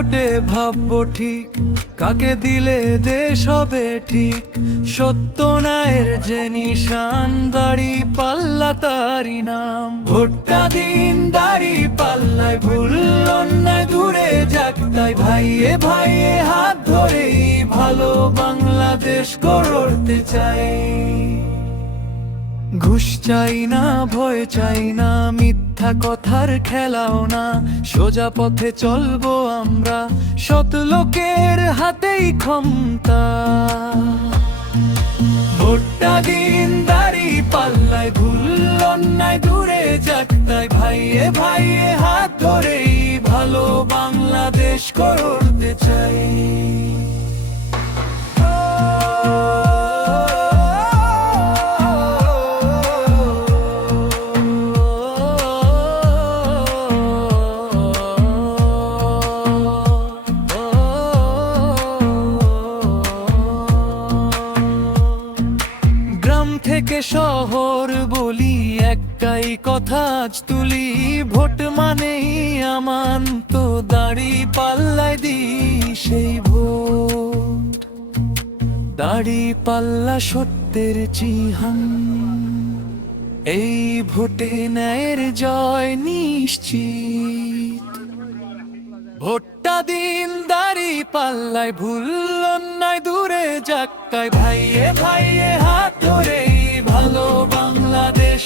ভোটে ভাববো ঠিক, কাকে দিলে দেশ হবে ঠিক। সত্য ন্যায়ের যে নিশান, দাড়ি পাল্লা তারি নাম। ভোটটা দিন দাড়ি পাল্লায়, ভুল অন্যায় দূরে যাক তাই। ভাইয়ে ভাইয়ে হাত ধরেই ভালো বাংলাদেশ গড়তে চাই। ঘুষ চাই না, ভয় চাই না, মিথ্যা কথার খেলাও না। সোজা পথে চলবো আমরা, সৎ লোকের হাতেই ক্ষমতা। ভোটটা দিন দাড়ি পাল্লায়, ভুল অন্যায় দূরে যাক তাই। ভাইয়ে ভাইয়ে হাত ধরেই ভালো বাংলাদেশ গড়তে চাই। থেকে শহর বলি, একটাই কথা আজ তুলি। ভোট মানেই আমান, তো দাড়ি পাল্লায় দি সেই ভোট। দাড়ি পাল্লা সত্যের চিহান, এই ভোটে ন্যায়ের জয় নিশ্চিত। ভোটটা দিন দাড়ি পাল্লায়, ভুল অন্যায় দূরে যাক তাই। ভাইয়ে ভাইয়ে হাত ধরেই ভালো বাংলাদেশ